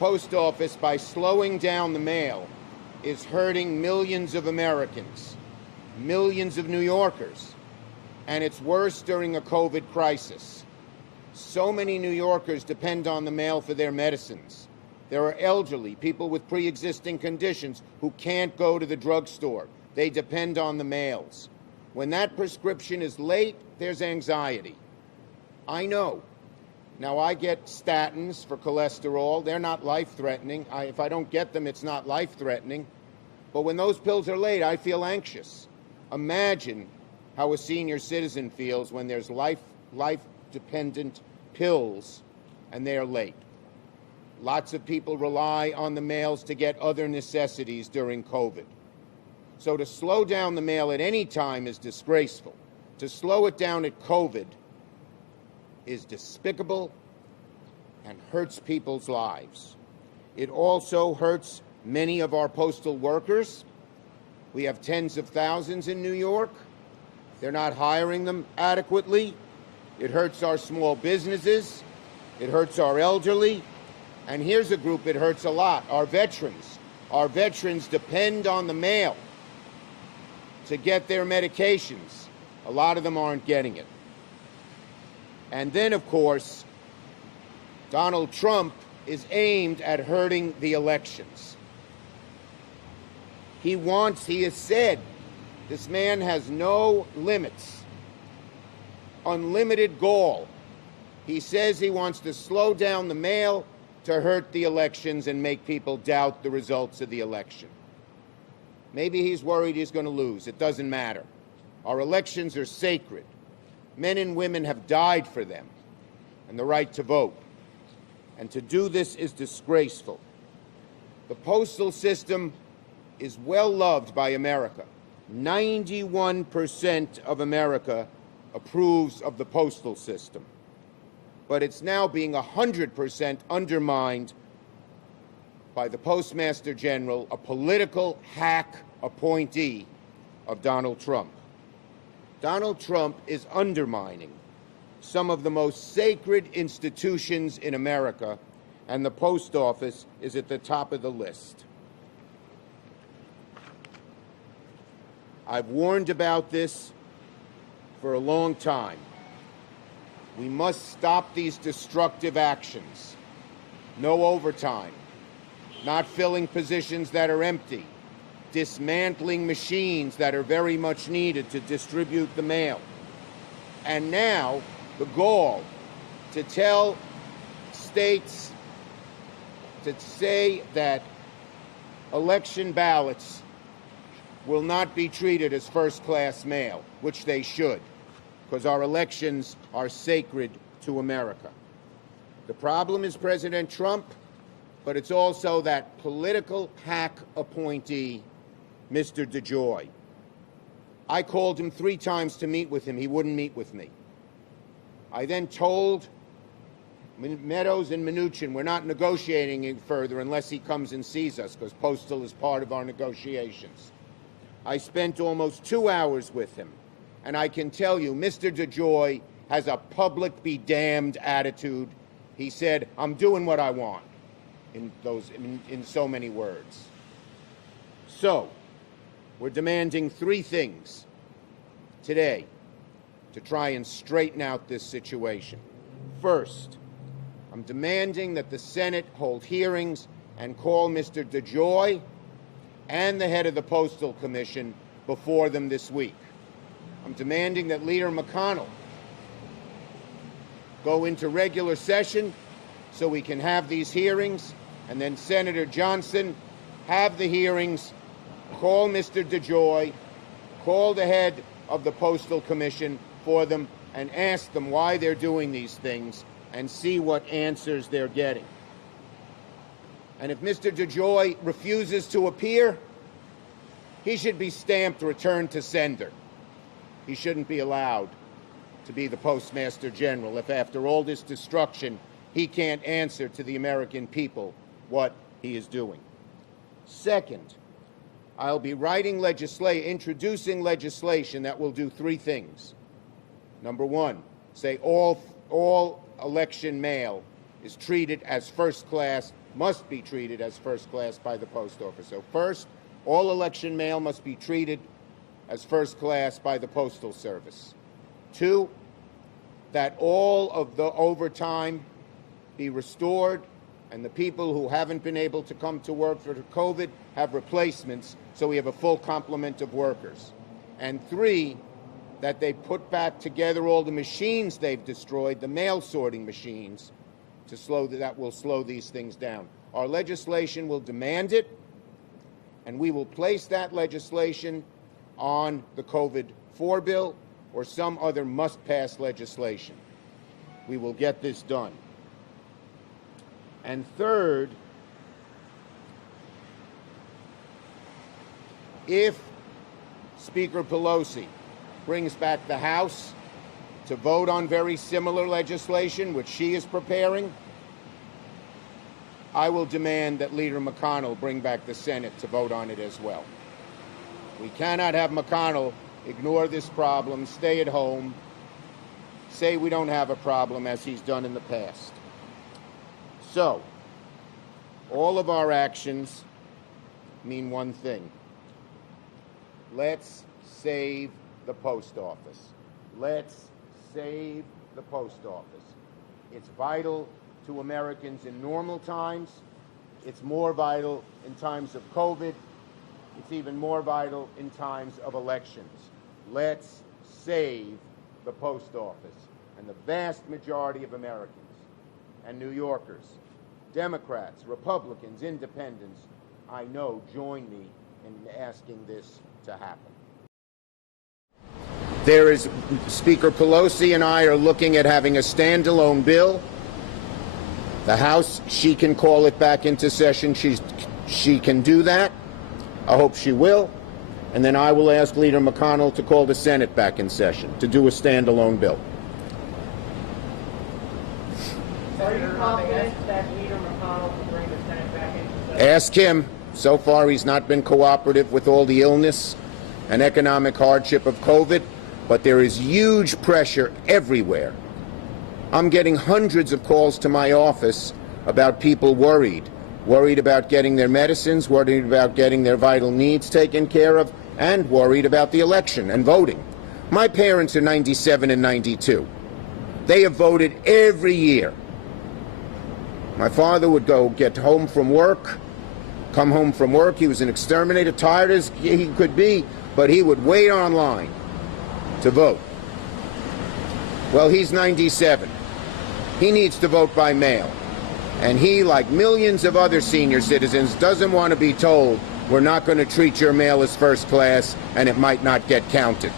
post office, by slowing down the mail, is hurting millions of Americans, millions of New Yorkers, and it's worse during a COVID crisis. So many New Yorkers depend on the mail for their medicines. There are elderly, people with pre-existing conditions who can't go to the drugstore. They depend on the mails. When that prescription is late, there's anxiety. I know. Now, I get statins for cholesterol. They're not life-threatening. If I don't get them, it's not life-threatening. But when those pills are late, I feel anxious. Imagine how a senior citizen feels when there's life-dependent pills and they're late. Lots of people rely on the mails to get other necessities during COVID. So to slow down the mail at any time is disgraceful. To slow it down at COVID is despicable and hurts people's lives. It also hurts many of our postal workers. We have tens of thousands in New York. They're not hiring them adequately. It hurts our small businesses. It hurts our elderly. And here's a group it hurts a lot, our veterans. Our veterans depend on the mail to get their medications. A lot of them aren't getting it. And then, of course, Donald Trump is aimed at hurting the elections. He has said, this man has no limits, unlimited gall. He says he wants to slow down the mail to hurt the elections and make people doubt the results of the election. Maybe he's worried he's going to lose. It doesn't matter. Our elections are sacred. Men and women have died for them and the right to vote. And to do this is disgraceful. The postal system is well loved by America. 91% of America approves of the postal system. But it's now being 100% undermined by the Postmaster General, a political hack appointee of Donald Trump. Donald Trump is undermining some of the most sacred institutions in America, and the post office is at the top of the list. I've warned about this for a long time. We must stop these destructive actions. No overtime, not filling positions that are empty, dismantling machines that are very much needed to distribute the mail. And now, the goal to tell states to say that election ballots will not be treated as first-class mail, which they should, because our elections are sacred to America. The problem is President Trump, but it's also that political hack appointee, Mr. DeJoy. I called him 3 times to meet with him. He wouldn't meet with me. I then told Meadows and Mnuchin we're not negotiating any further unless he comes and sees us, because postal is part of our negotiations. I spent almost 2 hours with him, and I can tell you, Mr. DeJoy has a public be damned attitude. He said, I'm doing what I want, in so many words. So, we're demanding 3 things today to try and straighten out this situation. First, I'm demanding that the Senate hold hearings and call Mr. DeJoy and the head of the Postal Commission before them this week. I'm demanding that Leader McConnell go into regular session so we can have these hearings, and then Senator Johnson have the hearings, call Mr. DeJoy, call the head of the Postal Commission for them, and ask them why they're doing these things and see what answers they're getting. And if Mr. DeJoy refuses to appear, he should be stamped return to sender. He shouldn't be allowed to be the Postmaster General if after all this destruction he can't answer to the American people what he is doing. Second, I'll be introducing legislation that will do 3 things. Number 1, say all election mail is treated as first class must be treated as first class by the post office. So first, all election mail must be treated as first class by the Postal Service. 2, that all of the overtime be restored and the people who haven't been able to come to work for COVID have replacements so we have a full complement of workers. And 3, that they put back together all the machines they've destroyed, the mail sorting machines, that will slow these things down. Our legislation will demand it, and we will place that legislation on the COVID-4 bill or some other must-pass legislation. We will get this done. And third, if Speaker Pelosi brings back the House to vote on very similar legislation, which she is preparing, I will demand that Leader McConnell bring back the Senate to vote on it as well. We cannot have McConnell ignore this problem, stay at home, say we don't have a problem as he's done in the past. So, all of our actions mean one thing. Let's save the post office. Let's save the post office. It's vital to Americans in normal times. It's more vital in times of COVID. It's even more vital in times of elections. Let's save the post office. And the vast majority of Americans and New Yorkers, Democrats, Republicans, Independents, I know join me in asking this to happen. Speaker Pelosi and I are looking at having a standalone bill. The House, she can call it back into session. She can do that. I hope she will. And then I will ask Leader McConnell to call the Senate back in session to do a standalone bill. Are you confident that Leader McConnell will bring the Senate back into session? Ask him. So far, he's not been cooperative with all the illness and economic hardship of COVID, but there is huge pressure everywhere. I'm getting hundreds of calls to my office about people worried about getting their medicines, worried about getting their vital needs taken care of, and worried about the election and voting. My parents are 97 and 92. They have voted every year. My father would get home from work, come home from work. He was an exterminator, tired as he could be, but he would wait online to vote. Well, he's 97. He needs to vote by mail. And he, like millions of other senior citizens, doesn't want to be told, we're not going to treat your mail as first class and it might not get counted.